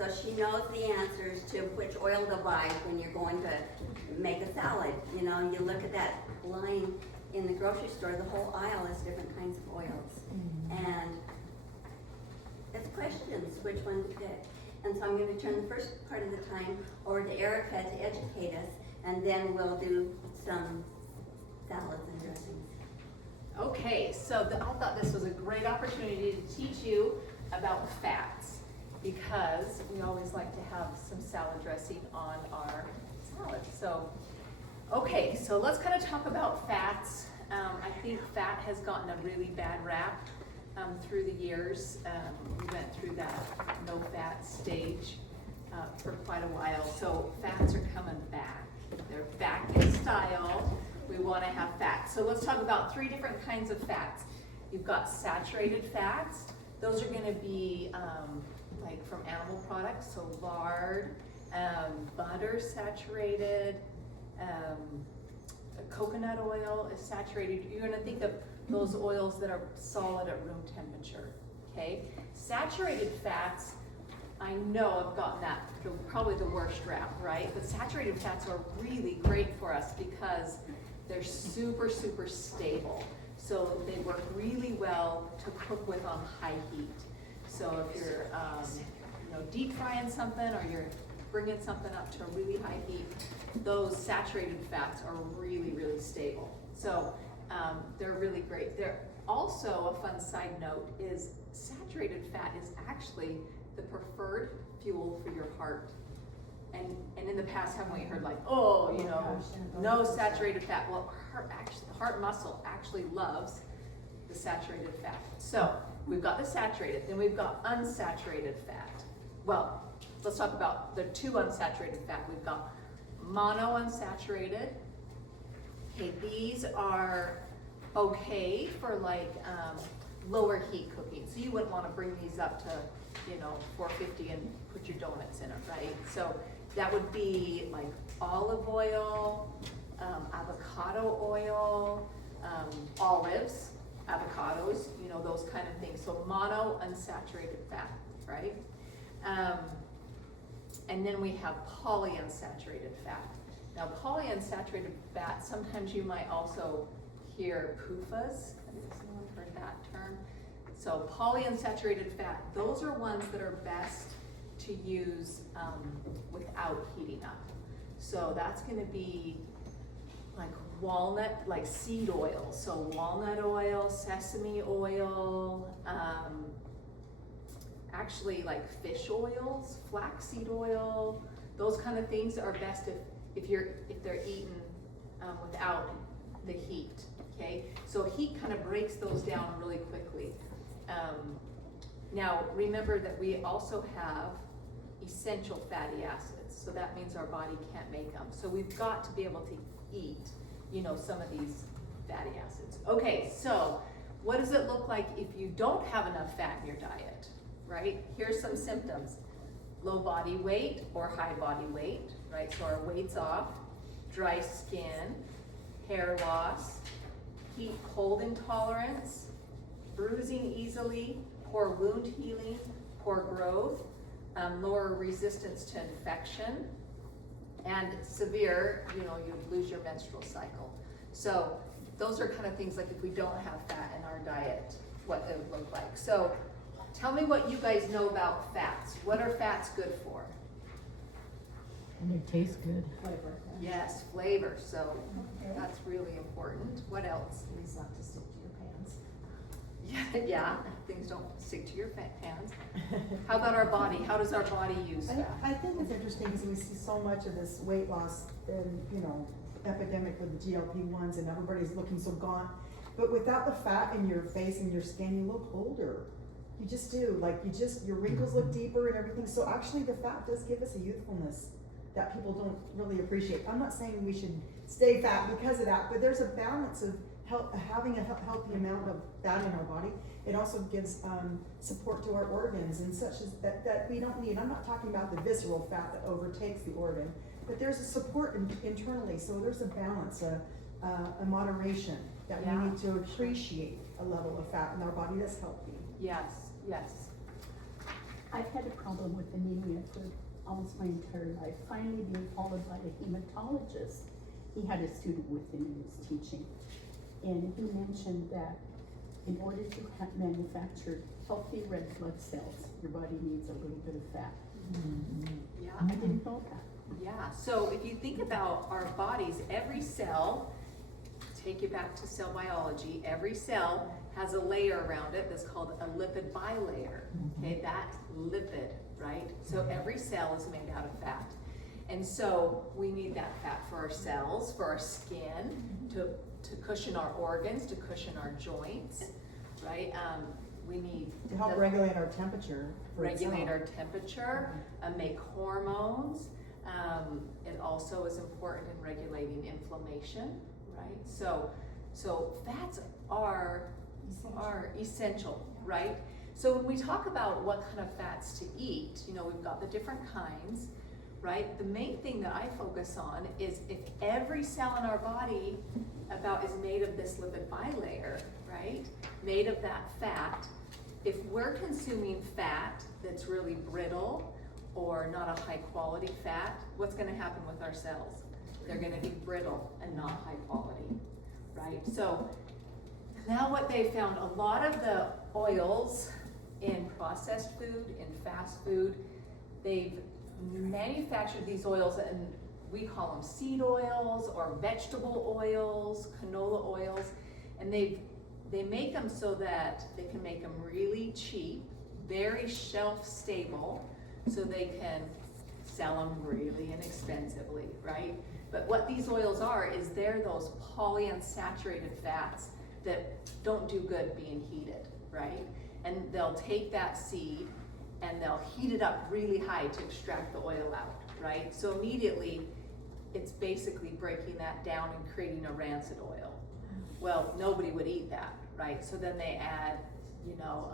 So she knows the answers to which oil to buy when you're going to make a salad. You know, and you look at that line in the grocery store, the whole aisle is different kinds of oils. And it's questions, which one to pick. And so I'm going to turn the first part of the time over to Erica to educate us, and then we'll do some salads and dressings. Okay, so I thought this was a great opportunity to teach you about fats, because we always like to have some salad dressing on our salad. So, okay, so let's kind of talk about fats. I think fat has gotten a really bad rap through the years. We went through that no fat stage for quite a while. So fats are coming back. They're back in style. We want to have fats. So let's talk about 3 different kinds of fats. You've got saturated fats. Those are going to be like from animal products, so lard, butter saturated, coconut oil is saturated. You're going to think of those oils that are solid at room temperature, okay? Saturated fats, I know I've gotten that probably the worst rap, right? But saturated fats are really great for us because they're super, super stable. So they work really well to cook with on high heat. So if you're deep frying something, or you're bringing something up to a really high heat, those saturated fats are really, really stable. So they're really great. They're also, a fun side note is saturated fat is actually the preferred fuel for your heart. And in the past, haven't we heard like, no saturated fat? Well, heart muscle actually loves the saturated fat. So we've got the saturated, then we've got unsaturated fat. Well, let's talk about the 2 unsaturated fat. We've got monounsaturated. Okay, these are okay for like lower heat cooking. So you wouldn't want to bring these up to 450 and put your donuts in it, right? So that would be like olive oil, avocado oil, olives, avocados, those kind of things. So monounsaturated fat, right? And then we have polyunsaturated fat. Now polyunsaturated fat, sometimes you might also hear PUFAs. Has anyone heard that term? So polyunsaturated fat, those are ones that are best to use without heating up. So that's going to be like walnut, like seed oil. So walnut oil, sesame oil, actually like fish oils, flaxseed oil, those kind of things are best if they're eaten without the heat. Okay, so heat kind of breaks those down really quickly. Now remember that we also have essential fatty acids, so that means our body can't make them. So we've got to be able to eat, some of these fatty acids. Okay, so what does it look like if you don't have enough fat in your diet, right? Here's some symptoms: low body weight or high body weight, right? So our weight's off, dry skin, hair loss, heat cold intolerance, bruising easily, poor wound healing, poor growth, lower resistance to infection, and severe, you lose your menstrual cycle. So those are kind of things like if we don't have fat in our diet, what it would look like. So tell me what you guys know about fats. What are fats good for? And they taste good. Flavor. Yes, flavor. So that's really important. What else? These not to stick to your pans. Yeah, things don't stick to your pans. How about our body? How does our body use fat? I think it's interesting because we see so much of this weight loss and, epidemic with the GLP-1s, and everybody's looking so gaunt. But without the fat in your face and your skin, you look older. You just do. Your wrinkles look deeper and everything. So actually the fat does give us a youthfulness that people don't really appreciate. I'm not saying we should stay fat because of that, but there's a balance of having a healthy amount of fat in our body. It also gives support to our organs and such as that we don't need. I'm not talking about the visceral fat that overtakes the organ, but there's a support internally. So there's a balance, a moderation that we need to appreciate a level of fat in our body that's healthy. Yes, yes. I've had a problem with anemia for almost my entire life, finally being followed by a hematologist. He had a student with him he was teaching, and he mentioned that in order to manufacture healthy red blood cells, your body needs a little bit of fat. Yeah. I didn't know that. Yeah, so if you think about our bodies, every cell, take you back to cell biology, every cell has a layer around it that's called a lipid bilayer. Okay, that lipid, right? So every cell is made out of fat. And so we need that fat for our cells, for our skin, to cushion our organs, to cushion our joints, right? We need To help regulate our temperature. for regulate itself. our temperature, make hormones. It also is important in regulating inflammation, right? So fats are essential, right? So when we talk about what kind of fats to eat, you know, we've got the different kinds, right? The main thing that I focus on is if every cell in our body is made of this lipid bilayer, right? Made of that fat, if we're consuming fat that's really brittle or not a high quality fat, what's gonna happen with our cells? They're gonna be brittle and not high quality, right? So now what they found, a lot of the oils in processed food, in fast food, they've manufactured these oils, and we call them seed oils or vegetable oils, canola oils, and they make them so that they can make them really cheap, very shelf stable, so they can sell them really inexpensively, right? But what these oils are is they're those polyunsaturated fats that don't do good being heated, right? And they'll take that seed and they'll heat it up really high to extract the oil out, right? So immediately, it's basically breaking that down and creating a rancid oil. Well, nobody would eat that, right? So then they add, you know,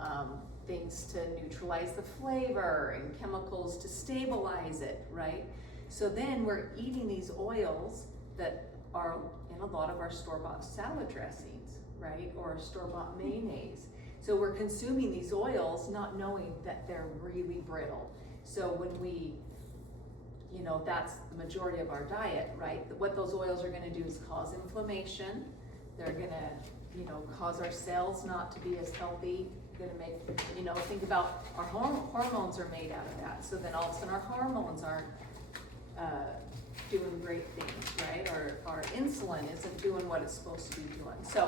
things to neutralize the flavor and chemicals to stabilize it, right? So then we're eating these oils that are in a lot of our store-bought salad dressings, right? Or store-bought mayonnaise. So we're consuming these oils not knowing that they're really brittle. So when we, you know, that's the majority of our diet, right? What those oils are gonna do is cause inflammation. They're gonna, you know, cause our cells not to be as healthy. Gonna make, you know, think about our hormones are made out of that. So then all of a sudden our hormones aren't doing great things, right? Or our insulin isn't doing what it's supposed to be doing. So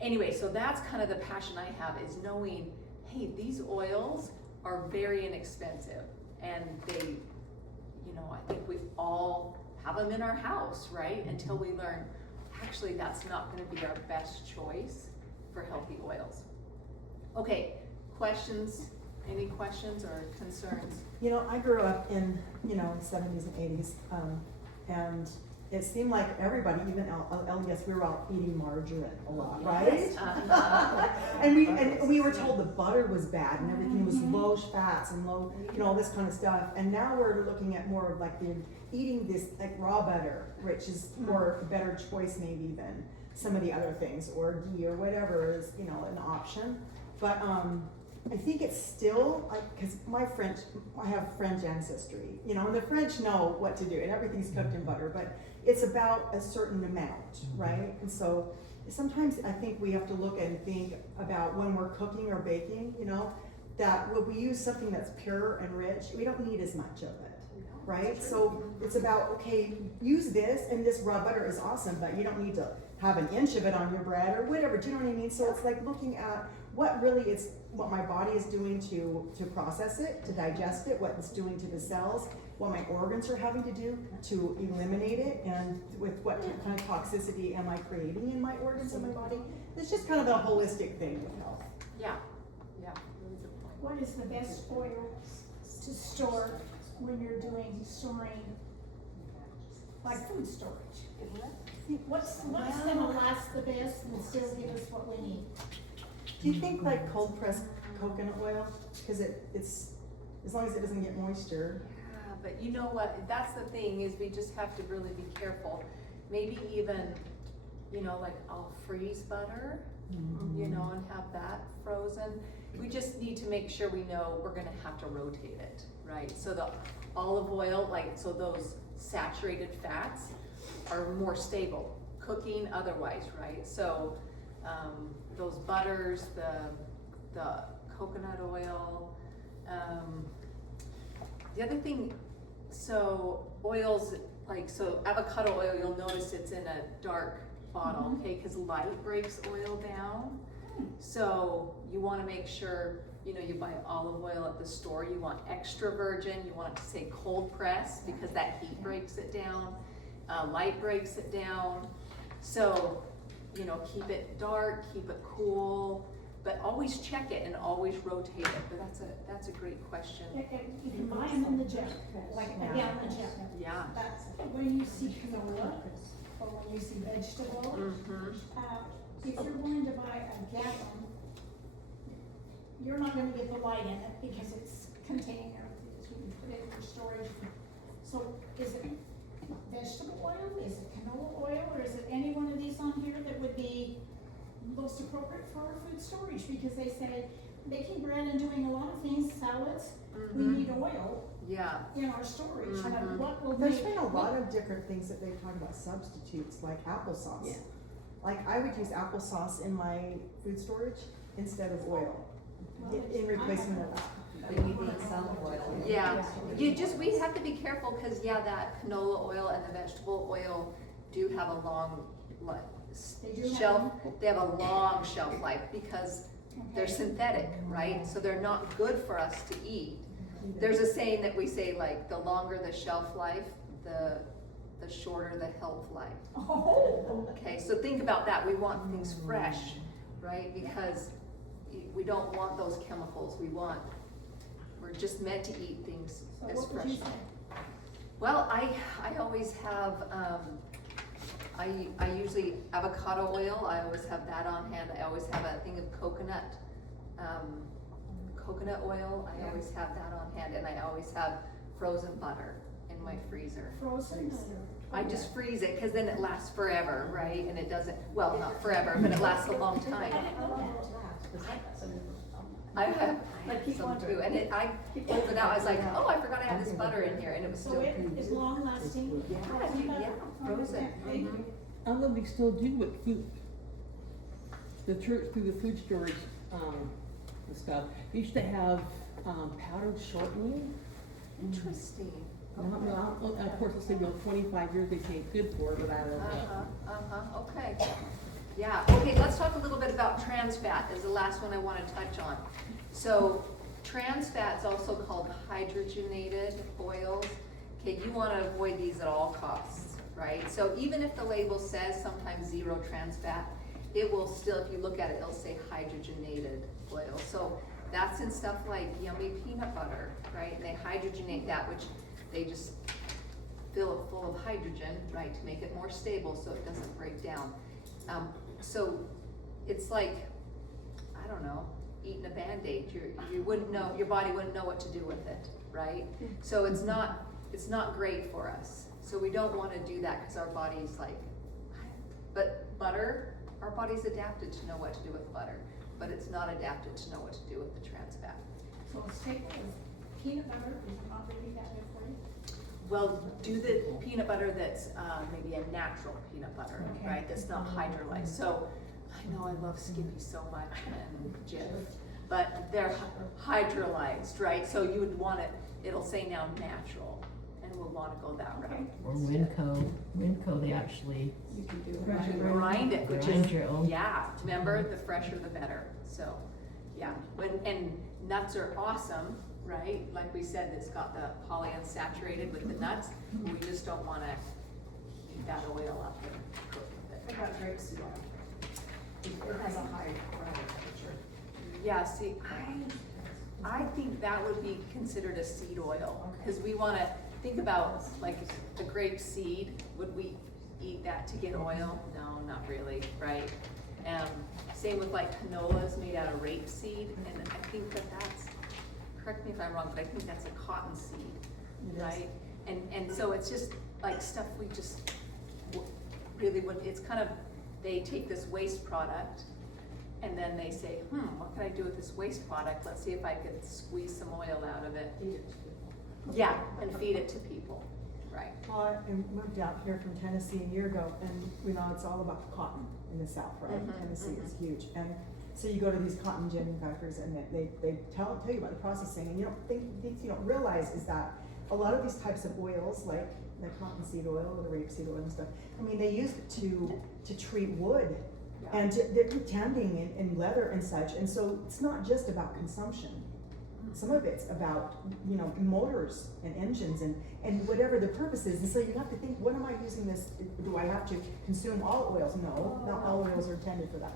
anyway, so that's kind of the passion I have, is knowing, hey, these oils are very inexpensive, and they, you know, I think we all have them in our house, right? Until we learn, actually, that's not gonna be our best choice for healthy oils. Okay, questions? Any questions or concerns? You know, I grew up in, you know, the 70s and 80s, and it seemed like everybody, even LDS, we were all eating margarine a lot, right? Yes. And we were told the butter was bad and everything was low fats and low, you know, all this kind of stuff. And now we're looking at more of like eating this like raw butter, which is more a better choice maybe than some of the other things, or ghee or whatever is, you know, an option. But I think it's still, because I have French ancestry, you know, and the French know what to do, and everything's cooked in butter, but it's about a certain amount, right? And so sometimes I think we have to look and think about when we're cooking or baking, you know, that when we use something that's pure and rich, we don't need as much of it, right? So it's about, okay, use this, and this raw butter is awesome, but you don't need to have an inch of it on your bread or whatever, do you know what I mean? So it's like looking at what my body is doing to process it, to digest it, what it's doing to the cells, what my organs are having to do to eliminate it, and with what kind of toxicity am I creating in my organs and my body. It's just kind of a holistic thing with health. Yeah, really good point. What is the best oil to store when you're doing storing, like food storage? What's gonna last the best and still give us what we need? Do you think like cold pressed coconut oil? Because it's, as long as it doesn't get moisture. Yeah, but you know what, that's the thing, is we just have to really be careful. Maybe even, you know, like I'll freeze butter, you know, and have that frozen. We just need to make sure we know we're gonna have to rotate it, right? So the olive oil, like, so those saturated fats are more stable, cooking otherwise, right? So, those butters, the coconut oil, the other thing, so oils, like, so avocado oil, you'll notice it's in a dark bottle, okay, cause light breaks oil down. So you wanna make sure, you know, you buy olive oil at the store, you want extra virgin, you want it to say cold press, because that heat breaks it down, light breaks it down. So, you know, keep it dark, keep it cool, but always check it and always rotate it, but that's a great question. And you can buy them in the gel, like a gallon gel. Yeah. But when you see canola, or when you see vegetable, if you're going to buy a gallon, you're not gonna get the light in it because it's containing everything that you can put in for storage. So is it vegetable oil, is it canola oil, or is it any one of these on here that would be most appropriate for our food storage? Because they say baking bread and doing a lot of things, salads, we need oil Yeah. in our storage. And what will There's make- been a lot of different things that they talk about substitutes, like applesauce. Yeah. Like I would use applesauce in my food storage instead of oil, in replacement of that. But you need some oil. Yeah, we have to be careful, cause yeah, that canola oil and the vegetable oil do have a long, like, They do have shelf, they have a long shelf life because they're Okay. synthetic, right? So they're not good for us to eat. There's a saying that we say, like, the longer the shelf life, the shorter the health life. Oh, Okay, so think about that, we want things fresh, right? Because we don't want those chemicals, we're just meant to eat things so as what would fresh. you say? Well, I always have, I usually avocado oil, I always have that on hand, I always have a thing of coconut oil, I always have that on hand, and I always have frozen butter in my freezer. Frozen butter. I just freeze it, cause then it lasts forever, right? And it doesn't, well, not forever, but it lasts a long time. I didn't know that. I have some too, and I pulled it out, I was like, oh, I forgot I had this butter in here, and it was So still. it is long lasting. Yeah, frozen. Thank you. I don't know if we still do with food. The church through the food storage, and stuff, they used to have, powdered shortening. Interesting. Of course, it's been 25 years, they paid good for it, but I don't know. Okay. Yeah, okay, let's talk a little bit about trans fat, is the last one I wanna touch on. So, trans fat's also called hydrogenated oils. Okay, you wanna avoid these at all costs, right? So even if the label says sometimes 0 trans fat, it will still, if you look at it, it'll say hydrogenated oil. So that's in stuff like yummy peanut butter, right? And they hydrogenate that, which they just fill it full of hydrogen, right, to make it more stable so it doesn't break down. So it's like, I don't know, eating a Band-Aid. You wouldn't know, your body wouldn't know what to do with it, right? So it's not great for us. So we don't wanna do that because our body's like, but butter, our body's adapted to know what to do with butter, but it's not adapted to know what to do with the trans fat. So a staple is peanut butter is not really that good for you. Well, do the peanut butter that's maybe a natural peanut butter, Okay. right, that's not hydrolyzed. So, I know I love Skippy so much and Jif, but they're hydrolyzed, right? So you would want it, it'll say now natural, and we'll wanna go that route. Or Winco, they actually You can do it. Right. You grind it, which grind is, your own. yeah, remember, the fresher the better, so, yeah. And nuts are awesome, right? Like we said, it's got the polyunsaturated with the nuts, we just don't wanna heat that oil up and cook with it. I got grapeseed oil. It has a high burning temperature. Yeah, see, I think that would be considered a seed oil, cause we wanna think about, like, the grape seed, would we eat that to get oil? No, not really, right? Same with like canolas made out of rapeseed, and I think that's, correct me if I'm wrong, but I think that's a cotton seed, right? And so it's just like stuff we just really would, it's kind of, they take this waste product and then they say, what can I do with this waste product? Let's see if I could squeeze some oil out of it. Yeah, and feed it to people, right? Well, I moved out here from Tennessee a year ago, and you know, it's all about cotton in the South, right? Mhm, Tennessee is huge, and so you go to these cotton gin factories, and they tell you about the processing, and you don't think, things you don't realize is that a lot of these types of oils, like the cottonseed oil or the rapeseed oil and stuff, I mean, they use it to treat wood, Yeah. and they're tanning and leather and such, and so it's not just about consumption. Some of it's about, you know, motors and engines and whatever the purpose is. And so you have to think, what am I using this, do I have to consume all oils? No, not all oils are intended for that.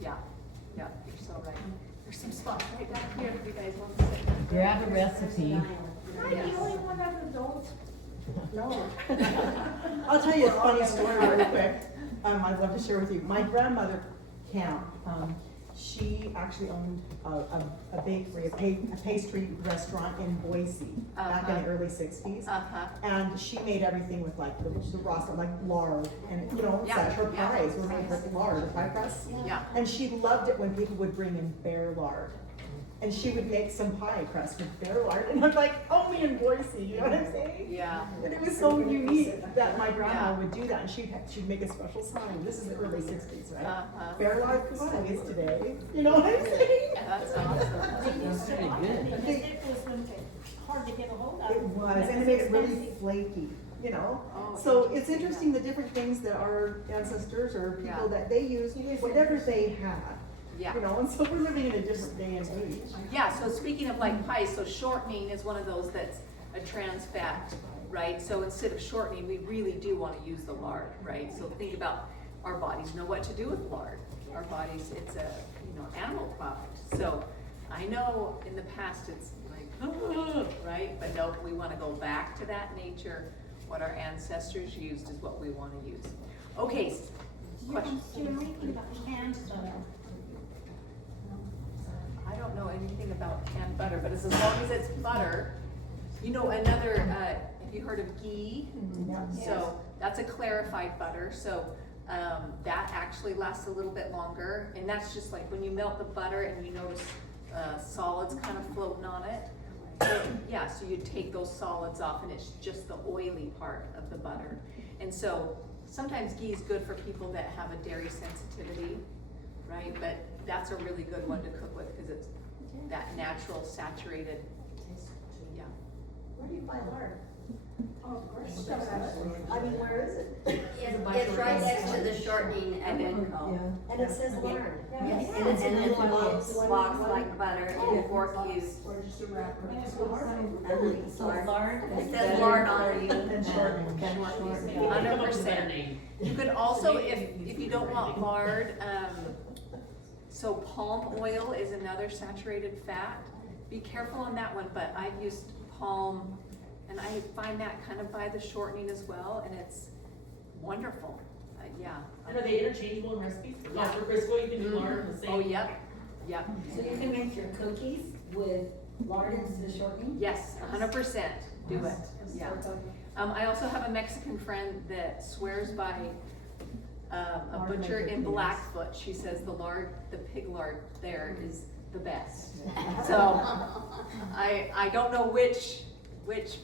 Yeah, yeah, you're so right. There's some spots right down here if you guys want to sit. Grab a recipe. Am I the only one that's adult? No. I'll tell you a funny story real quick. I'd love to share with you. My grandmother, Camp, she actually owned a bakery, a pastry restaurant in Boise back in the early 60s. Uh-huh. And she made everything with like the raw stuff, like lard, and you know, Yeah, such. Her yeah. pies were made with lard, the pie crust. Yeah. And she loved it when people would bring in bear lard. And she would make some pie crust with bear lard, and I'm like, only in Boise, you know what I'm saying? Yeah. And it was so unique that my grandma Yeah. would do that, and she'd make a special sign. This is the early 60s, right? Uh-huh. Bear lard pie is today. You know what I'm saying? That's awesome. They used to pretty like good. it because it was hard to get a hold of. It was, and it made it really flaky, you know? Oh, So it's interesting, interesting the different things that our ancestors or people Yeah. that they used, whatever they had. Yeah. You know, and so we're living in a different day and age. Yeah, so speaking of like pies, so shortening is one of those that's a trans fat, right? So instead of shortening, we really do want to use the lard, right? So think about our bodies know what to do with lard. Our bodies, it's a, you know, animal product. So I know in the past it's like, right? But no, we want to go back to that nature. What our ancestors used is what we want to use. Okay, question. Do you know anything about canned butter? I don't know anything about canned butter, but it's as long as it's butter. You know, another, have you heard of ghee? So that's a clarified butter, so that actually lasts a little bit longer. And that's just like when you melt the butter and you notice solids kind of floating on it. So, yeah, so you take those solids off and it's just the oily part of the butter. And so sometimes ghee is good for people that have a dairy sensitivity, right? But that's a really good one to cook with because it's that natural saturated, yeah. Where do you buy lard? Oh, of course. I mean, where is it? It's right next to the shortening at Winco. And it says lard. Yes, And it's in and a it's little box. box like butter in 4 cubes. And it's lard. Lard. It says lard on it. And shortening. 100%. You could also, if you don't want lard, so palm oil is another saturated fat. Be careful on that one, but I've used palm, and I find that kind of by the shortening as well, and it's wonderful. Yeah. And are they interchangeable in recipes? Yeah. Like for Briscoe, you can do lard in the same. Oh, yep, yep. So you can make your cookies with lard instead of shortening? Yes, 100%. Do it. Yeah. I also have a Mexican friend that swears by a Lard butcher maker, in yes. Blackfoot. She says the pig lard there is the best. So I don't know which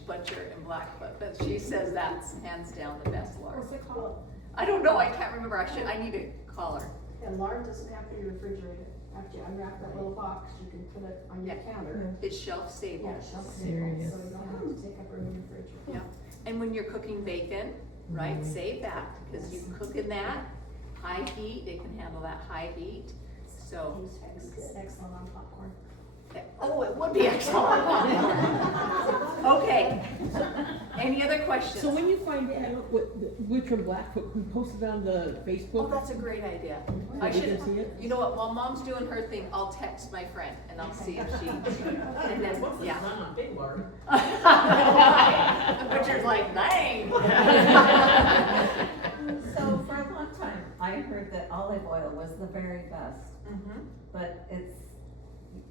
butcher in Blackfoot, but she says that's hands down the best lard. What's it called? I don't know. I can't remember. I need to call her. And lard doesn't have to be refrigerated. After you unwrap that little box, you can put it on your Yeah. counter. It's shelf stable. Yeah, shelf Serious. stable, so you don't have to take up room in the fridge. Yeah, and when you're cooking bacon, right, save that, because you cook in that, high heat, it can handle that high heat, so. It's excellent on popcorn. Oh, it would be excellent. Okay, any other questions? So when you find out which from Blackfoot, we posted on the Oh, Facebook. that's a great idea. So I we should, can see it? you know what, while mom's doing her thing, I'll text my friend and I'll see if she, and then, What's the yeah. run on big lard? The butcher's like, dang. So for a long time, I heard that olive oil was the very best, Mhm. but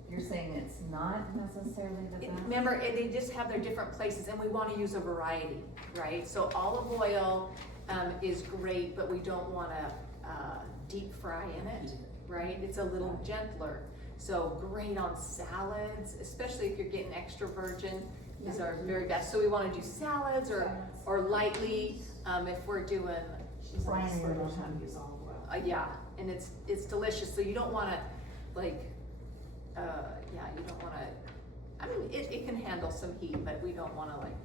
you're saying it's not necessarily the best? Remember, they just have their different places and we want to use a variety, right? So olive oil is great, but we don't want to deep fry in it, right? It's a little gentler. So great on salads, especially if you're getting extra virgin. is our very best. So we wanna do salads or lightly, if we're doing, She's Frying always learning it. how to use olive oil. yeah, and it's delicious, so you don't wanna, like, yeah, you don't wanna, I mean, it can handle some heat, but we don't wanna like,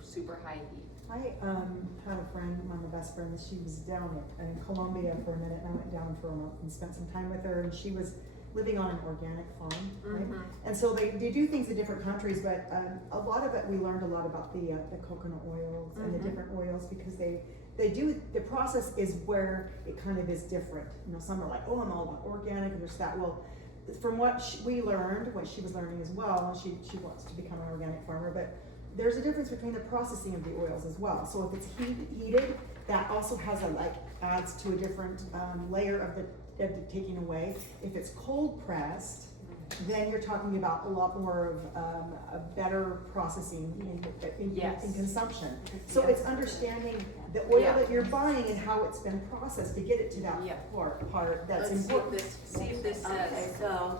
super high heat. I had a friend, one of my best friends, she was down in Colombia for a minute, and I went down for a month and spent some time with her, and she was living on an organic farm, right? Mhm. And so they do things in different countries, but a lot of it, we learned a lot about the coconut oils and the Mhm. different oils, because they do, the process is where it kind of is different. You know, some are like, oh, I'm all about organic, and there's that. Well, from what we learned, what she was learning as well, and she wants to become an organic farmer, but there's a difference between the processing of the oils as well. So if it's heated, that also has adds to a different layer of the taking away. If it's cold pressed, then you're talking about a lot more of a better processing in consumption. So it's understanding the oil Yeah. that you're buying and how it's been processed to get it to that Yeah. part that's Let's important. see if this Okay, says, so,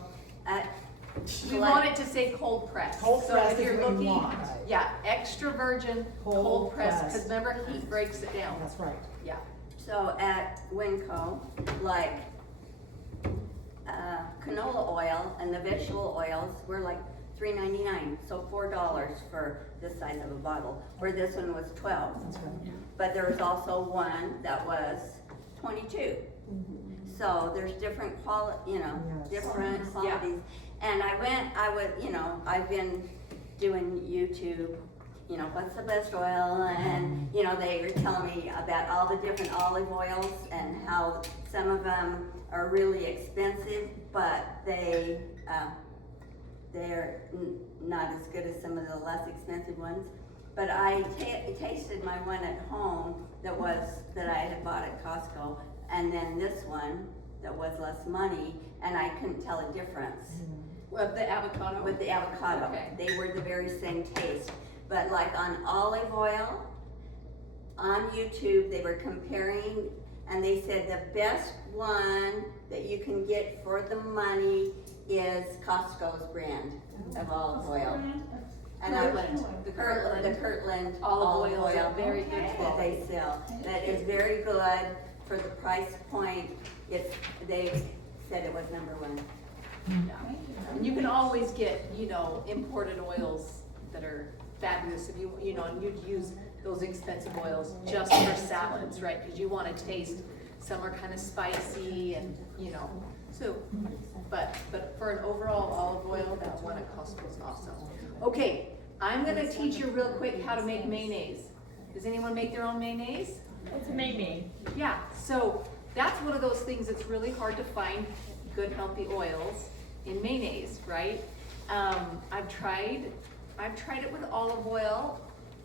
we want it to say cold pressed. Cold pressed So if is you're what you looking, want. yeah, extra virgin, Cold cold pressed, pressed. cause remember heat breaks it down, That's right. yeah. so at Winco, like, canola oil and the vegetable oils were like $3.99, so $4 for this size of a bottle, where this one was 12. That's right. But there was also one that was 22. So there's different Yes. different Yeah. qualities. And I've been doing YouTube, what's the best oil, and, they were telling me about all the different olive oils and how some of them are really expensive, but they're not as good as some of the less expensive ones. But I tasted my one at home that I had bought at Costco, and then this one that was less money, and I couldn't tell a difference With the avocado? with the avocado. Okay. They were the very same taste. But like on olive oil, on YouTube, they were comparing, and they said the best one that you can get for the money is Costco's brand of olive oil. And the Kirtland Olive oil is a very good that quality. they sell. That is very good for the price point. They said it was #1. And you can always get, imported oils that are fabulous if and you'd use those expensive oils just for salads, right? Cause you wanna taste, some are kinda spicy and, so, but for an overall olive oil, that one at Costco is awesome. Okay, I'm gonna teach you real quick how to make mayonnaise. Does anyone make their own mayonnaise? It's maybe. Yeah, so that's one of those things that's really hard to find good healthy oils in mayonnaise, right? I've tried it with olive oil,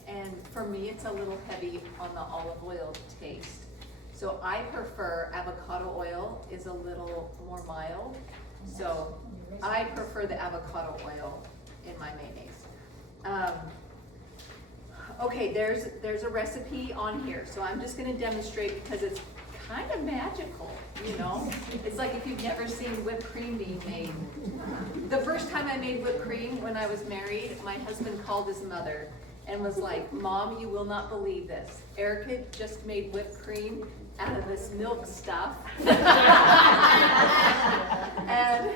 and for me, it's a little heavy on the olive oil taste. So I prefer avocado oil is a little more mild. So I prefer the avocado oil in my mayonnaise. Okay, there's a recipe on here, so I'm just gonna demonstrate because it's kind of magical, It's like if you've never seen whipped cream being made. The first time I made whipped cream when I was married, my husband called his mother and was like, "Mom, you will not believe this. Erica just made whipped cream out of this milk stuff." And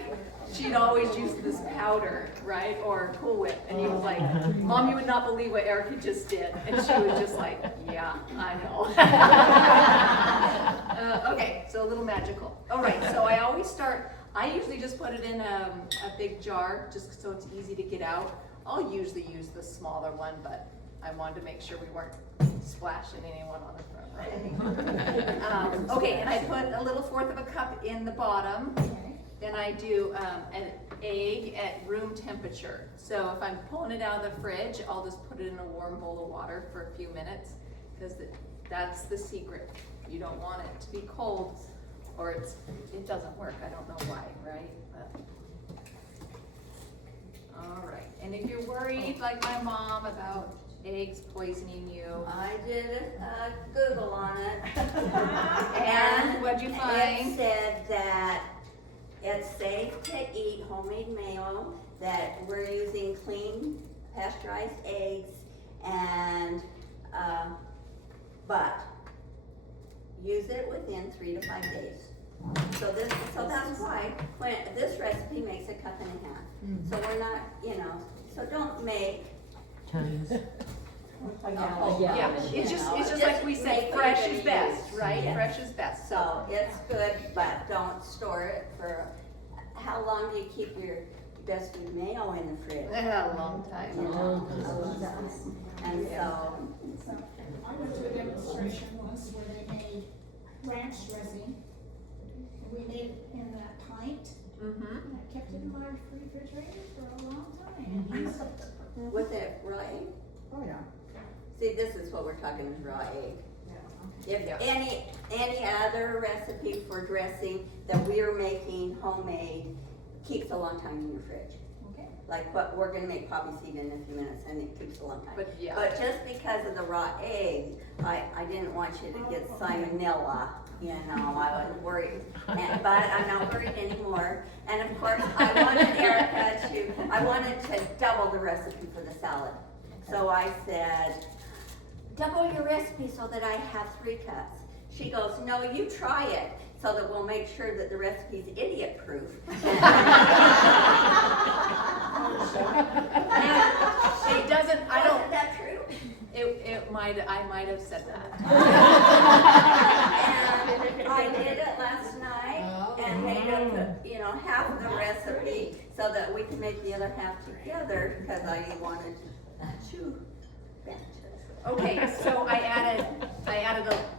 she'd always use this powder, right, or Cool Whip, and he was like, "Mom, you would not believe what Erica just did," and she was just like, "Yeah, I know." Okay, so a little magical. All right, so I usually just put it in a big jar, just so it's easy to get out. I'll usually use the smaller one, but I wanted to make sure we weren't splashing anyone on the front, right? Okay, and I put a little 1/4 of a cup in the bottom. Then I do an egg at room temperature. So if I'm pulling it out of the fridge, I'll just put it in a warm bowl of water for a few minutes, because that's the secret. You don't want it to be cold, or it doesn't work. I don't know why, right? But, all right, and if you're worried, like my mom, about eggs poisoning you, I did a Google on it. and what'd you It find? said that it's safe to eat homemade mayo, that we're using clean pasteurized eggs and, but use it within 3 to 5 days. So that's why, when, this recipe makes a cup and a half. So we're not, so don't make Tons. a whole Yeah, bunch, it's just Just like we make said, what fresh you're is gonna best, use. right? Yeah. Fresh is best, so. So it's good, but don't store it for, how long do you keep your best food mayo in the fridge? A long time. You know, a long time. And so, I went to a demonstration once where they made ranch dressing, and we made it in that pint, Mm-hmm. and I kept it in my refrigerator for a long time. with it raw egg, Oh, yeah. see, this is what we're talking is raw egg. If Yeah. any other recipe for dressing that we're making homemade keeps a long time in your fridge. Okay. Like what we're gonna make poppy seed in a few minutes and it keeps a long time. But yeah. But just because of the raw egg, I didn't want you to get salmonella, I was worried. But I'm not worried anymore. And of course, I wanted to double the recipe for the salad. So I said, double your recipe so that I have 3 cups. She goes, no, you try it so that we'll make sure that the recipe's idiot proof. It doesn't, I Wasn't don't, that true? I might have said that. And I did it last night and made up, half of the recipe so that we could make the other half together because I wanted 2 batches. Okay, so I added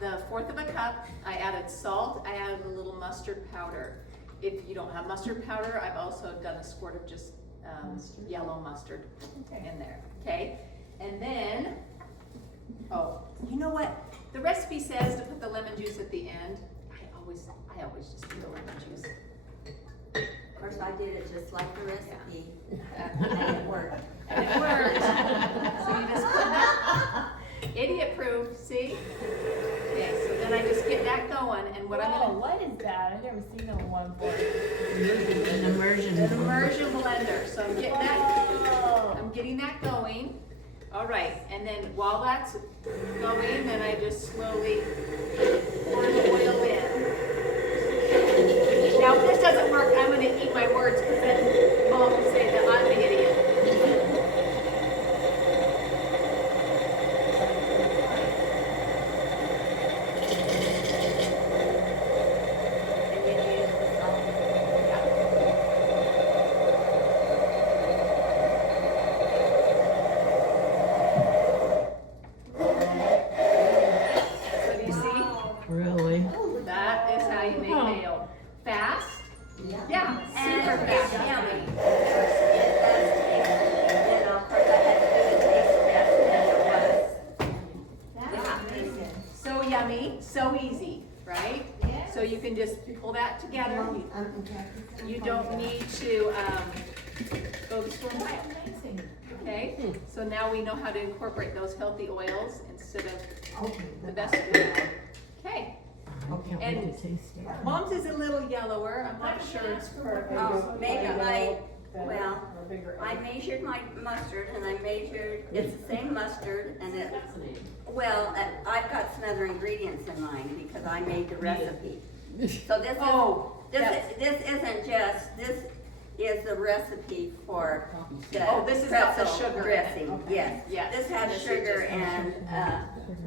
the 1/4 of a cup, I added salt, I added a little mustard powder. If you don't have mustard powder, I've also done a squirt of just, yellow mustard in there, okay? And then, oh, you know what? The recipe says to put the lemon juice at the end. I always just do the lemon juice. Of course, I did it just like the recipe and it worked. And it worked. So you just put that, idiot proof, see? Okay, so then I just get that going, and what I'm gonna, what is that? I've never seen that one before. An immersion. an immersion blender, so I'm getting that going. All right, and then while that's going, then I just slowly pour the oil in. Now, if this doesn't work, I'm gonna eat my words, because then Mom will say that I'm the idiot. And you use the salt. So do you see? Really? That is how you make mayo. Fast? Yeah, And super it's fast. yummy. It does taste, of course I had to do the taste test and it was amazing. So yummy, so easy, right? Yes. So you can just pull that together. You don't need to, go to the store and buy it. Amazing. Okay, so now we know how to incorporate those healthy oils instead of Okay. the best food. Okay, I can't And- wait to taste it. Mom's is a little yellower, I'm not sure it's perfect. Oh, maybe I measured my mustard and I measured, it's the same mustard and I've got some other ingredients in mine because I made the recipe. So this is the recipe for the Oh, this has got the pretzel sugar in it. dressing, yes. Yes. This has sugar and,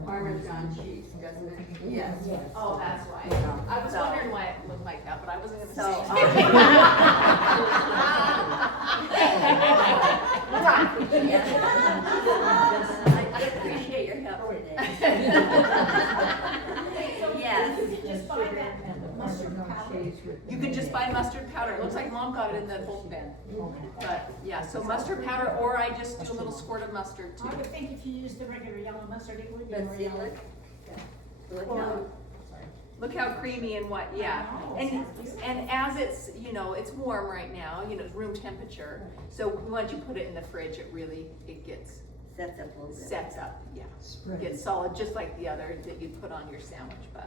Parmesan cheese, doesn't it? Yes. Oh, that's why. I was So- wondering why it looked like that, but I wasn't gonna So, say. I appreciate your help today. Yes. You can just buy that mustard powder. You can just buy mustard powder, it looks like Mom got it in the bulk bin. But, yeah, so mustard powder, or I just do a little squirt of mustard too. I would think if you used the regular yellow mustard, it would be But more see, yellow. look how, Look how creamy and what, yeah. And as it's, it's warm right now, it's room temperature. So once you put it in the fridge, it gets, sets up a little bit. sets up, yeah. Gets solid, just like the other that you put on your sandwich bun.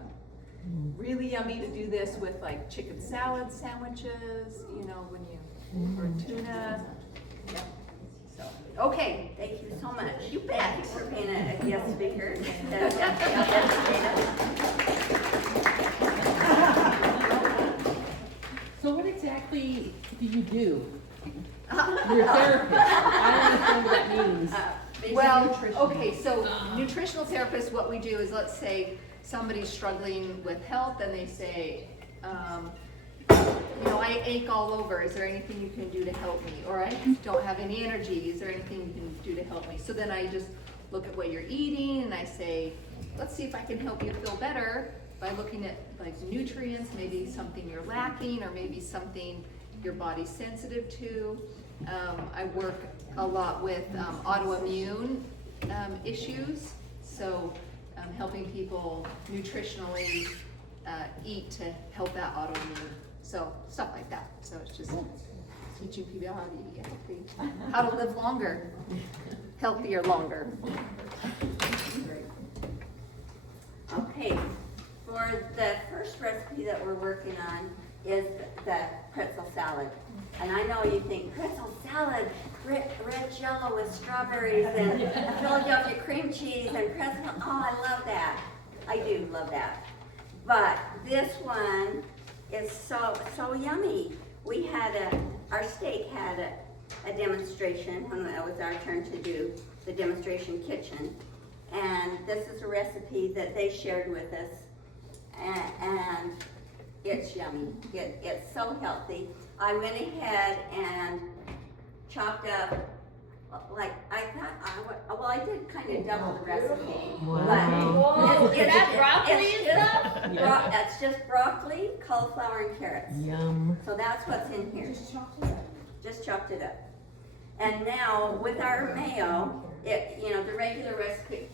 Really yummy to do this with like chicken salad sandwiches, when you, or tuna. Yep, so. Okay, Thank you so much. You bet. Thanks for being a guest speaker. So what exactly do you do? You're a therapist. I don't understand what that means. well, okay, so nutritional therapist, what we do is, let's say somebody's struggling with health and they say, you know, I ache all over, is there anything you can do to help me? Or I don't have any energy, is there anything you can do to help me? So then I just look at what you're eating and I say, let's see if I can help you feel better by looking at like nutrients, maybe something you're lacking or maybe something your body's sensitive to. I work a lot with autoimmune issues, so helping people nutritionally eat to help that autoimmune, so stuff like that. So it's just teaching people how to eat healthy, how to live longer, healthier longer. Okay, for the first recipe that we're working on is the pretzel salad. And I know you think pretzel salad, red jello with strawberries and Philadelphia cream cheese and pretzel, oh, I love that. I do love that. But this one is so yummy. We had our steak had a demonstration when it was our turn to do the demonstration kitchen. And this is a recipe that they shared with us. And it's yummy. It's so healthy. I went ahead and chopped up, like I thought, well, I did kind of double the recipe. Wow. But Is that broccoli and stuff? it's just broccoli, cauliflower, and carrots. Yum. So that's what's in here. Just chopped it up. Just chopped it up. And now with our mayo, the regular recipe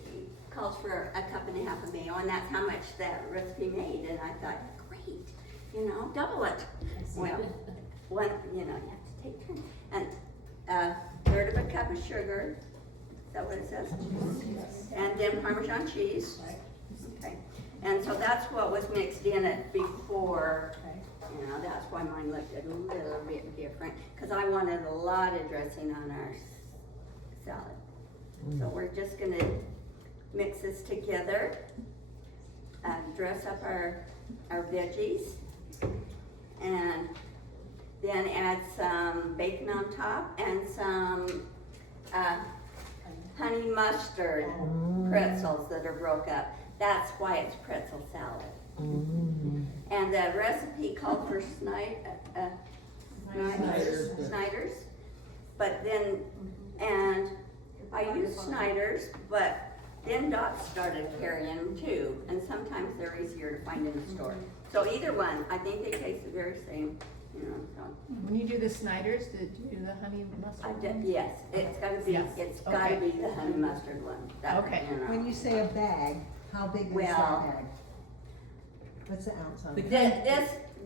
calls for 1.5 cups of mayo, and that's how much that recipe made. And I thought, great, double it. Well, you have to take turns. And 1/3 cup of sugar. Is that what it says? And then Parmesan cheese. Okay. And so that's what was mixed in it before. That's why mine looked a little bit different, because I wanted a lot of dressing on our salad. So we're just gonna mix this together, dress up our veggies, and then add some bacon on top and some honey mustard pretzels that are broke up. That's why it's pretzel salad. And the recipe called for Snyder's, but then, and I used Snyder's, but then Dot started carrying them too, and sometimes they're easier to find in the store. So either one, I think they taste the very same, so. When you do the Snyder's, did you do the honey mustard? Yes, it's gotta be, Yes. it's gotta Okay. be the honey mustard one. That, Okay. When you say a bag, how big is Well- that bag? What's the ounce on it?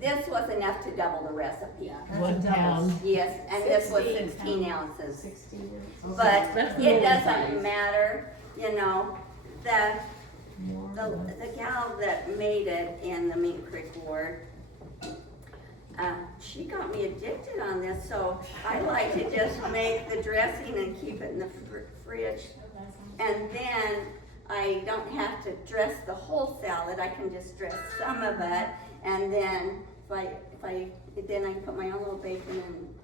This was enough to double the recipe. That's 1 a double. pound. Yes, and this was 16 16 ounces. 16 But That's the it normal doesn't size. matter, the gal that made it in the Mink Creek ward, she got me addicted on this, so I like to just make the dressing and keep it in the fridge. And then I don't have to dress the whole salad, I can just dress some of it, and then then I can put my own little bacon and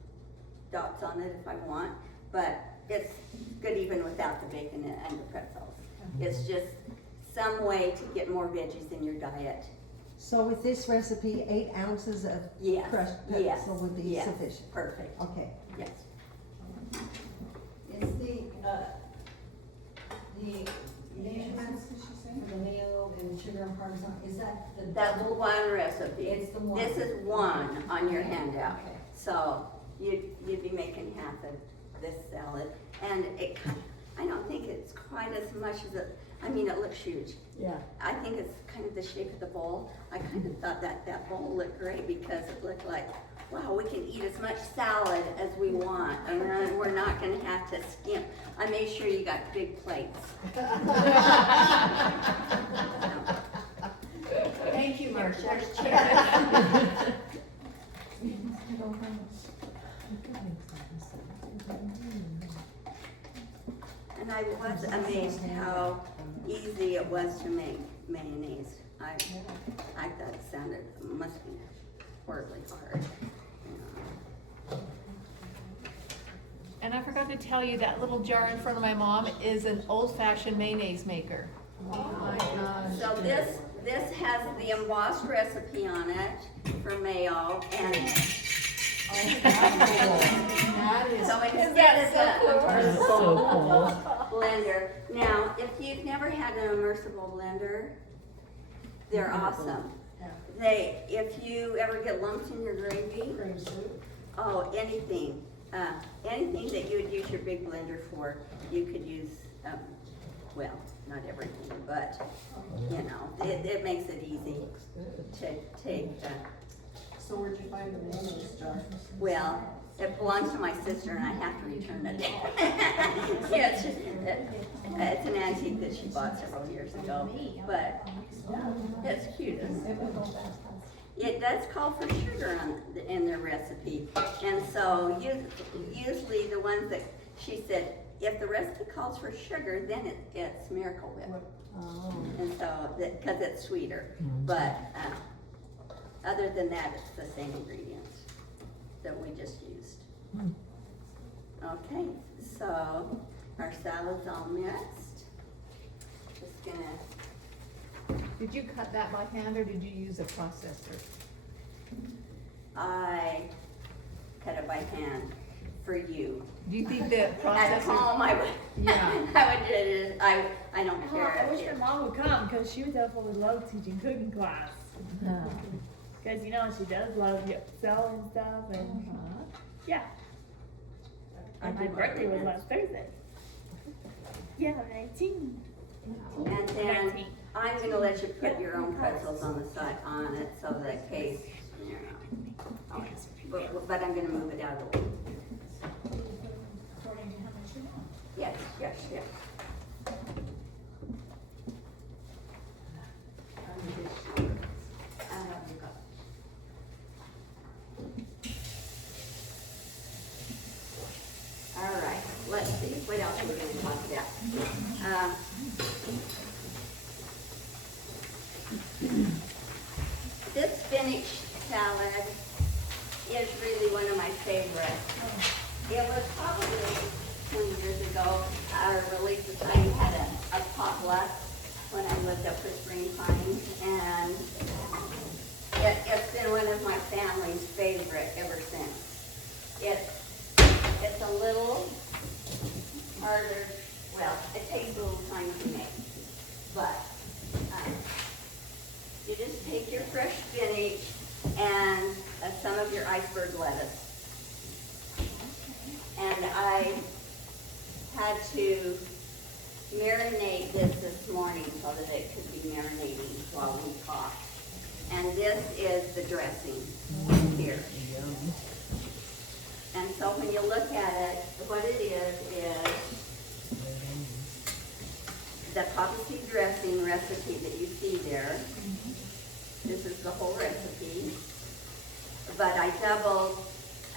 dots on it if I want, but it's good even without the bacon and the pretzels. It's just some way to get more veggies in your diet. So with this recipe, 8 ounces of Yes, crushed yes, pretzel would be yes. sufficient? Perfect, Okay. yes. Is the measurements for the mayo and sugar and parmesan, is that the That's double? one recipe. It's the one. This is one on your handout. Okay. So you'd be making half of this salad. And I don't think it's quite as much as it looks huge. Yeah. I think it's kind of the shape of the bowl. I kind of thought that bowl looked great because it looked like, wow, we can eat as much salad as we want, and we're not gonna have to skimp. I made sure you got big plates. Thank you, Marsha. There's chicken. I was amazed how easy it was to make mayonnaise. I thought it sounded, must be horribly hard. And I forgot to tell you, that little jar in front of my mom is an old-fashioned mayonnaise maker. So this has the embossed recipe on it for mayo, and so instead of the immersible blender. Now, if you've never had an immersible blender, they're awesome. If you ever get lumps in your gravy, oh, anything that you would use your big blender for, you could use, well, not everything, but, you know, it makes it easy to take, So where'd you find the mayonnaise jar? well, it belongs to my sister and I have to return it. Yeah, it's an antique that she bought several years ago, but it's cute. It does call for sugar in their recipe, and so usually the ones that she said, if the recipe calls for sugar, then it's Miracle Whip. Oh. And so, because it's sweeter, but other than that, it's the same ingredients that we just used. Okay, so our salad's all mixed. Just gonna. Did you cut that by hand or did you use a processor? I cut it by hand for you. Do you think that At processor? home, I would. Yeah. I would do it. I don't care. I wish my mom would come because she would definitely love teaching cooking class. Because you know she does love sewing and stuff, and yeah. And my birthday was last Thursday. Yeah, 19. And then I'm gonna let you put your own pretzels on the side on it, so that case, you know. But I'm gonna move it out of the way. According to how much you want. Yes, yes, yes. All right, let's see, what else are we gonna talk about? This spinach salad is really one of my favorites. It was probably 20 years ago, our relief society had a potluck when I lived up for Spring Pines, and it's been one of my family's favorite ever since. It's a little harder, well, it takes a little time to make, but you just take your fresh spinach and some of your iceberg lettuce. And I had to marinate this morning so that it could be marinating while we talk. And this is the dressing here. And so when you look at it, what it is the poppy seed dressing recipe that you see there. This is the whole recipe. But I doubled,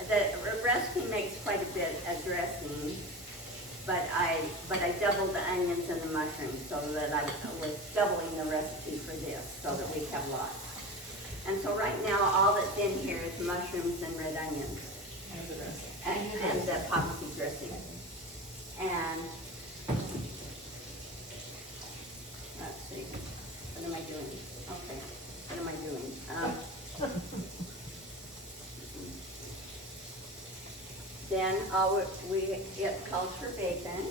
the recipe makes quite a bit of dressing, but I doubled the onions and the mushrooms so that I was doubling the recipe for this so that we have lots. And so right now, all that's in here is mushrooms and red onions. And the poppy seed dressing. And let's see, what am I doing? Okay, what am I doing? Then it calls for bacon.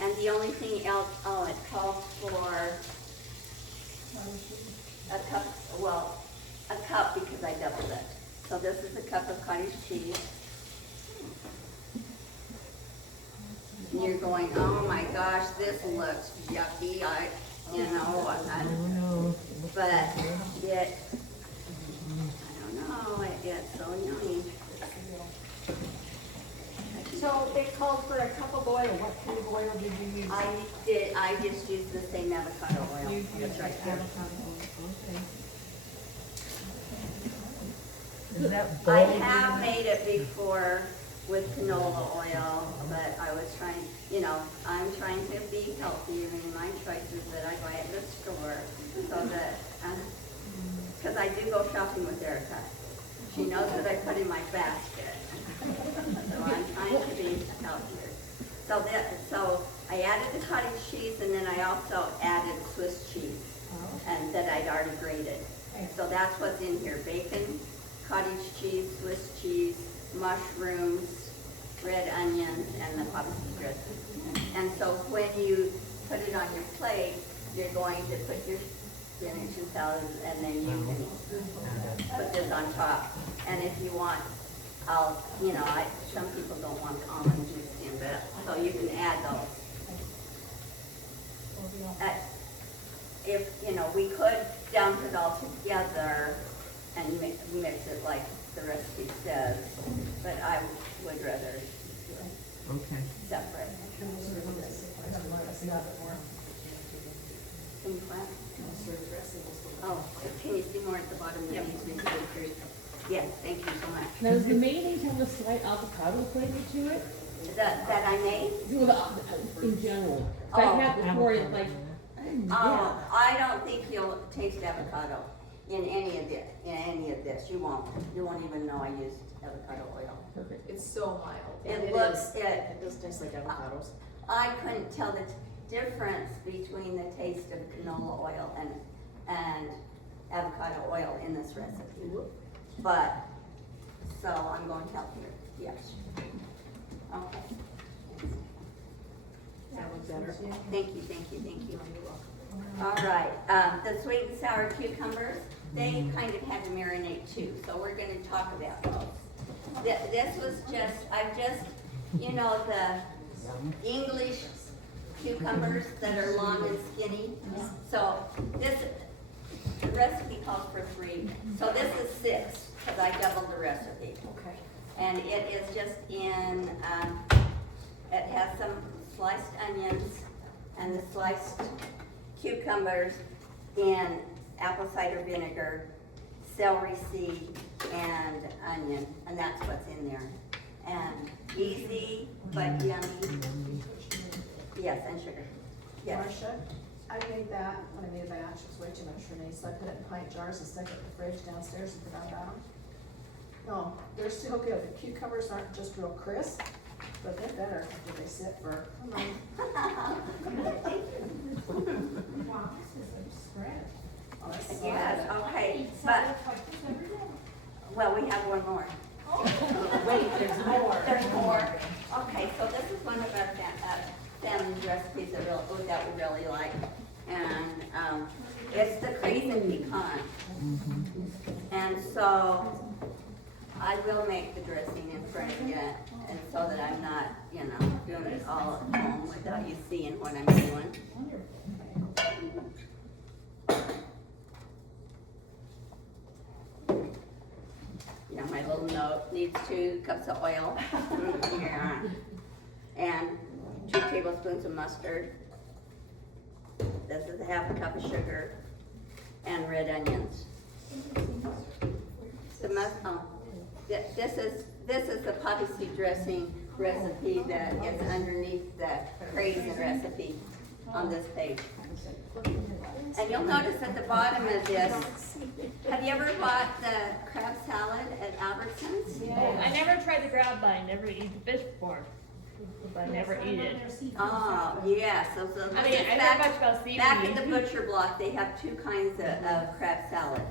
And the only thing else, it calls for a cup because I doubled it. So this is a cup of cottage cheese. And you're going, oh my gosh, this looks yucky, but I don't know, it's so yummy. So they called for a cup of oil. What kind of oil did you use? I just used the same avocado oil. That's right here. Avocado oil. Okay. Is that I bold? have made it before with canola oil, but I was trying, you know, I'm trying to be healthy in my choices that I buy at the store, so that, because I do go shopping with Erica. She knows that I put in my basket. So I'm trying to be healthier. So I added the cottage cheese, and then I also added Swiss cheese, and that I'd already grated. So that's what's in here: bacon, cottage cheese, Swiss cheese, mushrooms, red onions, and the poppy seed dressing. And so when you put it on your plate, you're going to put your spinach and salad, and then you can put this on top. And if you want, some people don't want almonds mixed in, but so you can add those. If we could dump it all together and mix it like the recipe says, but I would rather Okay. separate. Can you clap? Oh, can you see more at the bottom? Yep. Yes, thank you so much. Now, does the mayonnaise have a slight avocado flavor to it? That I made? Well, in general. Oh. I had before, it like, yeah. I don't think you'll taste avocado in any of this. You won't even know I used avocado oil. Perfect. It's so mild. It does taste like avocados. I couldn't tell the difference between the taste of canola oil and avocado oil in this recipe. But, so I'm going healthier, yes. Okay. That looks better. Thank you. All right, the sweet and sour cucumbers, they kind of had to marinate too, so we're gonna talk about those. This was the English cucumbers that are long and skinny. So the recipe calls for 3, so this is 6, because I doubled the recipe. Okay. And it is just in, it has some sliced onions and the sliced cucumbers in apple cider vinegar, celery seed, and onion, and that's what's in there. And easy, but yummy. Yes, and sugar. Yes. Marsha, I made that when I made a batch, it was way too much for me, so I put it in pint jars and stuck it in the fridge downstairs and forgot about them. No, they're still good. The cucumbers aren't just real crisp, but they're better after they sit for. Wow, this is a spread. Oh, that's solid. Yes, okay, but, well, we have one more. Wait, there's more. There's more. Okay, so this is one of our family recipes that we really like. And it's the craisin pecan. And so I will make the dressing in front of you, and so that I'm not, doing it all at home without you seeing what I'm doing. My little note needs 2 cups of oil. Yeah. And 2 tablespoons of mustard. This is half a cup of sugar and red onions. This is the poppy seed dressing recipe that is underneath the craisin recipe on this page. And you'll notice at the bottom of this, have you ever bought the crab salad at Albertsons? Yeah. I never tried the crab, but I never eat the fish before. But I never eat it. Oh, yeah, so I mean, I know much about seaweed. back at the butcher block, they have 2 kinds of crab salad.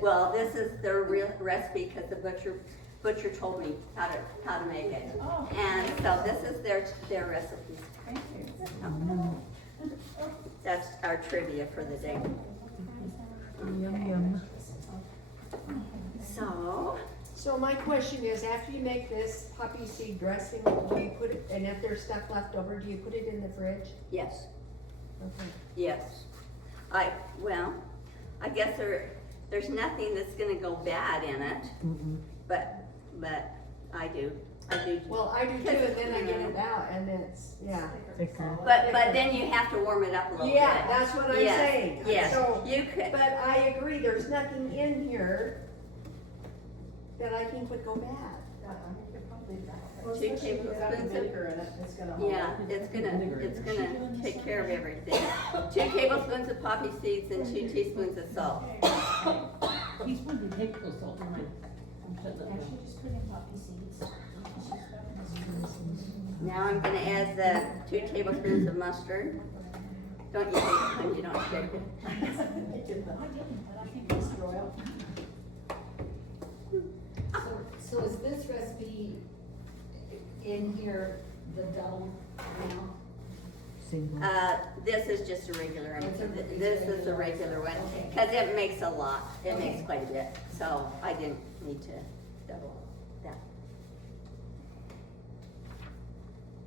Well, this is their real recipe, because the butcher told me how to make it. Oh. And so this is their recipe. That's our trivia for the day. Yum. So my question is, after you make this poppy seed dressing, do you put it, and if there's stuff left over, do you put it in the fridge? Yes, Okay. yes. I guess there's nothing that's gonna go bad in it, but I do. Well, I do too, and then I get it out, and it's, yeah. Thicker. But then you have to warm it up a little bit. Yeah, that's what I'm Yes, saying. yes. So, You could, but I agree, there's nothing in here that I think would go bad. Well, Two especially if you have tablespoons of- vinegar in it, it's gonna hold Yeah, up. it's gonna take care of everything. 2 tablespoons of poppy seeds and 2 teaspoons of salt. He's going to take those salt in my, I'm shutting that down. Actually, just put in poppy seeds. Now I'm gonna add the 2 tablespoons of mustard. Don't use it when you don't shake it. I didn't, but I think it's Royal. So is this recipe in here the double amount? Single. This is just a regular, It's a- this is a regular one, Okay. cause it makes a lot, it makes Okay. quite a bit, so I didn't need to double that.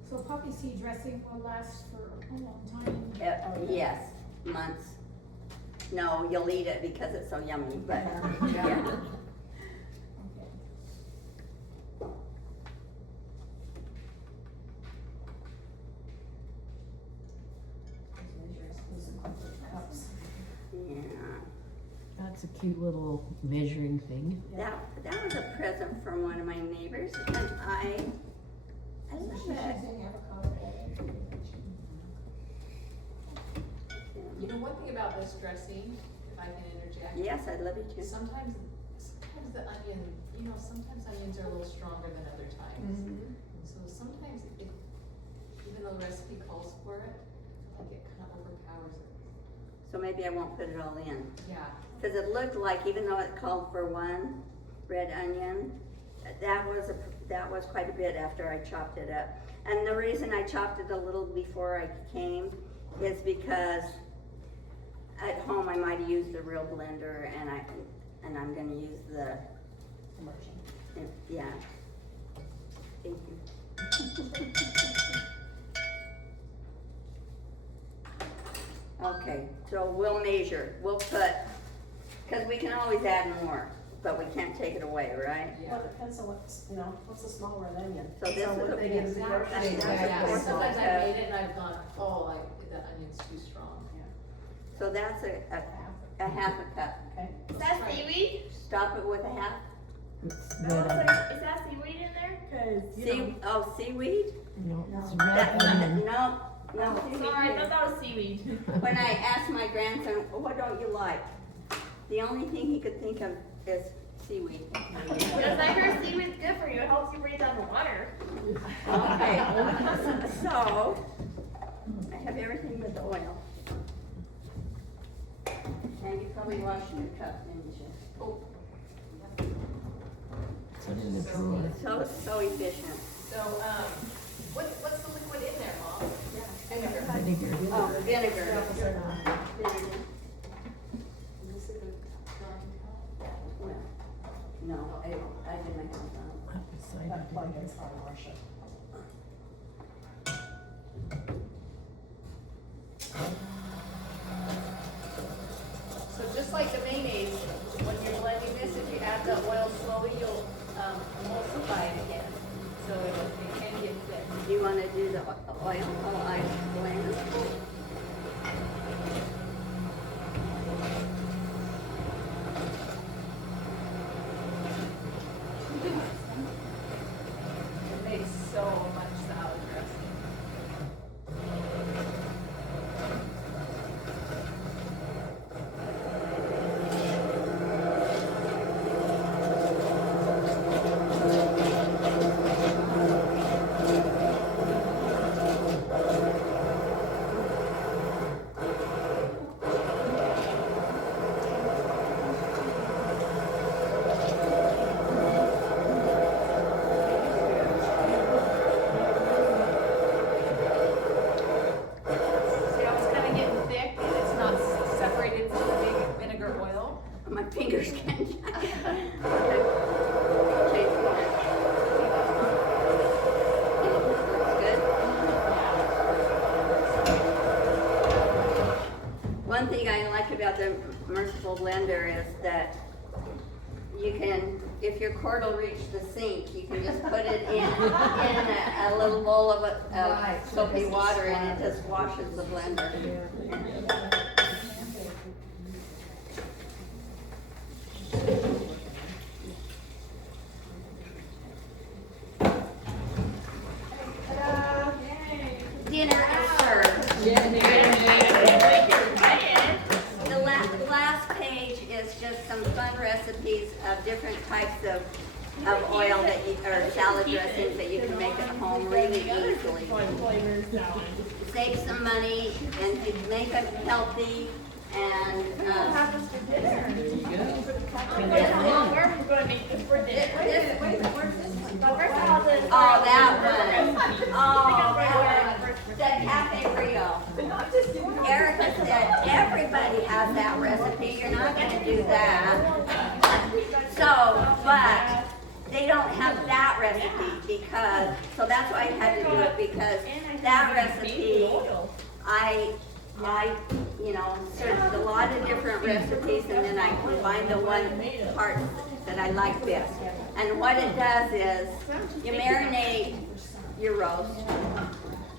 So poppy seed dressing will last for a long time. Yes, months. No, you'll eat it because it's so yummy, but, yeah. Okay. Yeah, That's a cute little measuring thing. that was a present from one of my neighbors, and I love it. You know, one thing about this dressing, if I can interject. Yes, I'd love you to. Sometimes the onion, you know, sometimes onions are a little stronger than other times. So sometimes it, even though the recipe calls for it, like it kind of overpowers it. So maybe I won't put it all in. Yeah. Cause it looked like, even though it called for 1 red onion, that was quite a bit after I chopped it up. And the reason I chopped it a little before I came is because at home I might have used the real blender and I'm gonna use the, yeah. Thank you. Okay, so we'll measure, we'll put, cause we can always add more, but we can't take it away, right? Well, it depends on what's, you know, what's a smaller an onion. So this is what a- they give us the grocery Exactly. store. Exactly. Yeah, So sometimes that's I've made it and I've gone, oh, like, the onion's too strong. So that's a half a cup. Okay. Is that seaweed? Stop it with a half. It's No, red it's onion. like, is that seaweed in there? Cause, you know. Seaweed? No, it's That, red onion. no, no seaweed. Sorry, I thought that was seaweed. When I asked my grandson, "Well, what don't you like?" The only thing he could think of is seaweed. Because I heard seaweed's good for you, it helps you breathe down the water. Okay, so, I have everything with the oil. And you probably washed your cup, didn't you? Oh, Put it in the drawer. so efficient. So, what's the liquid in there, Mom? Vinegar. Oh, vinegar. Vinegar. Is this a good drawing cup? No, I didn't have that. Up beside That it. plug is on Marsha. So just like the mayonnaise, when you're blending this, if you add the oil slowly, you'll emulsify it again. So it can get thick. Do you wanna do the oil while I blend? It makes so much salad dressing. See how it's kind of getting thick and it's not separated from the big vinegar oil? My fingers can't. Okay. Change color. Looks good. One thing I like about the Merciful blender is that you can, if your cord will reach the sink, you can just put it in a little bowl of Right. soapy water and it just washes the blender. different types of oil that you, or salad dressings that you can make at home really easily. Save some money and make them healthy and, There you go. Where are we gonna make this for dinner? oh, that one. Oh, that one. The Cafe Rio. Erica said, everybody has that recipe, you're not gonna do that. So, but they don't have that recipe because, so that's why I had to do it, because that recipe, I, you know, searched a lot of different recipes and then I combined the one part that I like best. And what it does is, you marinate your roast,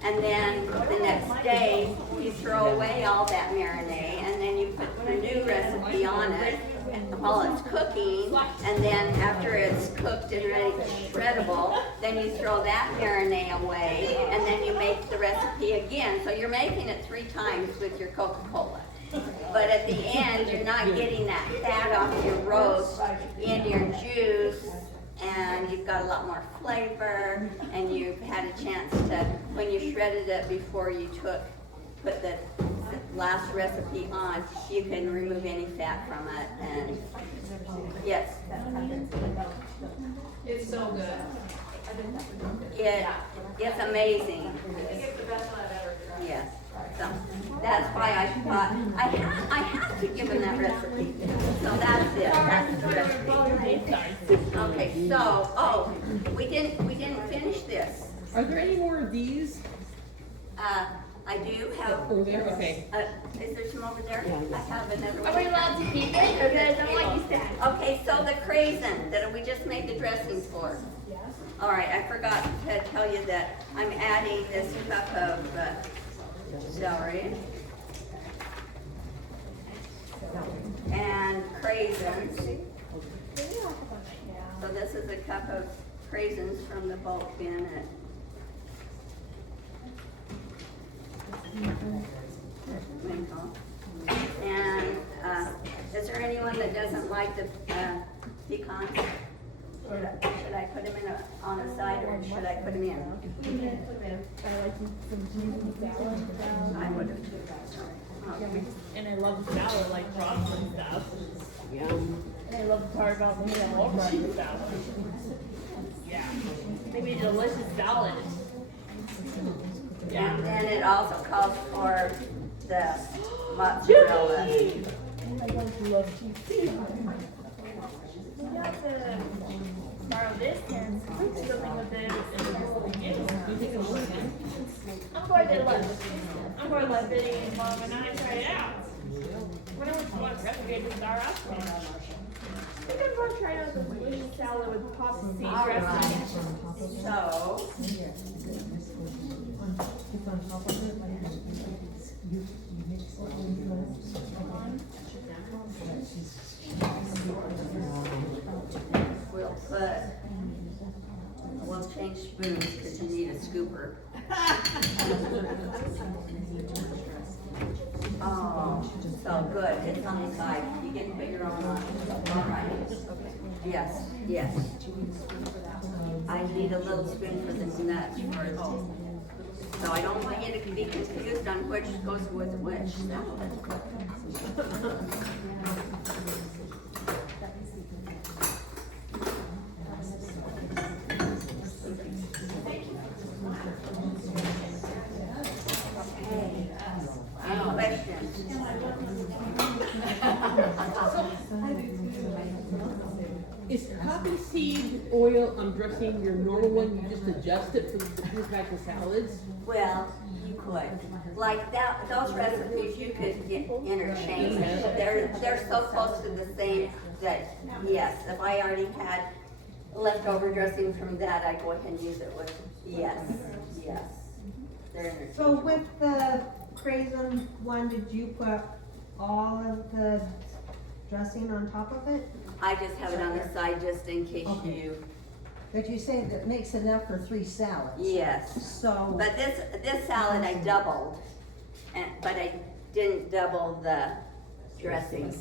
and then the next day, you throw away all that marinade, and then you put the new recipe on it while it's cooking, and then after it's cooked and ready shreddable, then you throw that marinade away, and then you make the recipe again. So you're making it 3 times with your Coca-Cola. But at the end, you're not getting that fat off your roast in your juice, and you've got a lot more flavor, and you've had a chance to, when you shredded it before you put the last recipe on, you can remove any fat from it, and yes. It's so good. It's amazing. It's the best one I've ever tried. Yes. So that's why I thought I have to give them that recipe. So that's it. That's the recipe. Okay. So we didn't finish this. Are there any more of these? I do have. Over there, okay. Is there some over there? I have another one. Are we allowed to keep it, or does I'm like you said? Okay, so the craisin that we just made the dressing for. All right, I forgot to tell you that I'm adding this cup of celery and craisins. So this is a cup of craisins from the bulk bin at Minko. And is there anyone that doesn't like the pecans? Should I put them on the side, or should I put them in? I like some cheese and salad. I would have too. Okay. And I love the salad, like pasta and stuff. Yum. And I love the part about the whole breakfast salad. Yeah. Maybe a delicious salad. Yeah. And then it also calls for the mozzarella. I don't love cheese. We have to borrow this and cook something with it I'm going to let Biddy and Mom and I try it out. What recipe is our option? I think I'm going to try out the delicious salad with pasta seed dressing. So, we'll change spoons because you need a scooper. Oh, so good. It's on the side. You can put your own on. All right. Yes, yes. I need a little spoon for this nuts first. So I don't want you to be confused on which goes with which. Is poppy seed oil dressing your normal one? You just adjust it for the different types of salads? Well, you could. Like that, those recipes you could get interchange. They're so close to the same that, yes, if I already had leftover dressing from that, I go ahead and use it with, yes, yes. They're interchangeable. So with the craisin one, did you put all of the dressing on top of it? I just have it on the side just in case Okay. you, But you say that makes enough for 3 salads. yes. So, But this salad I doubled, but I didn't double the dressing.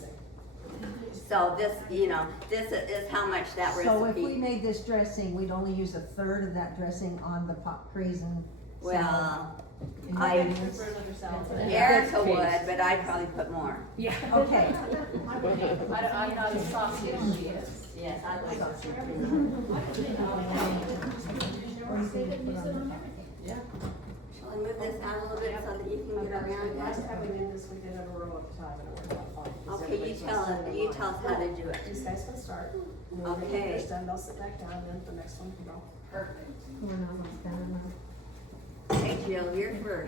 So this, you know, this is how much that recipe. So if we made this dressing, we'd only use a third of that dressing on the pot craisin salad. Well, In I- ingredients? For another salad. Erica would, but I'd probably put more. Yeah. Okay. I'm not as saucy as she is. Yes, I like saucy. Shall I move this out a little bit so that you can get around Last it? time we did this, we did it a row at a time and it worked out fine. because Okay, you everybody's tell gonna us, sit you in tell us line. how to do it. These guys can start. And then when Okay. they're done, they'll sit back down and then the next one can go. Perfect. We're not gonna spend enough. Okay, Jill, you're first.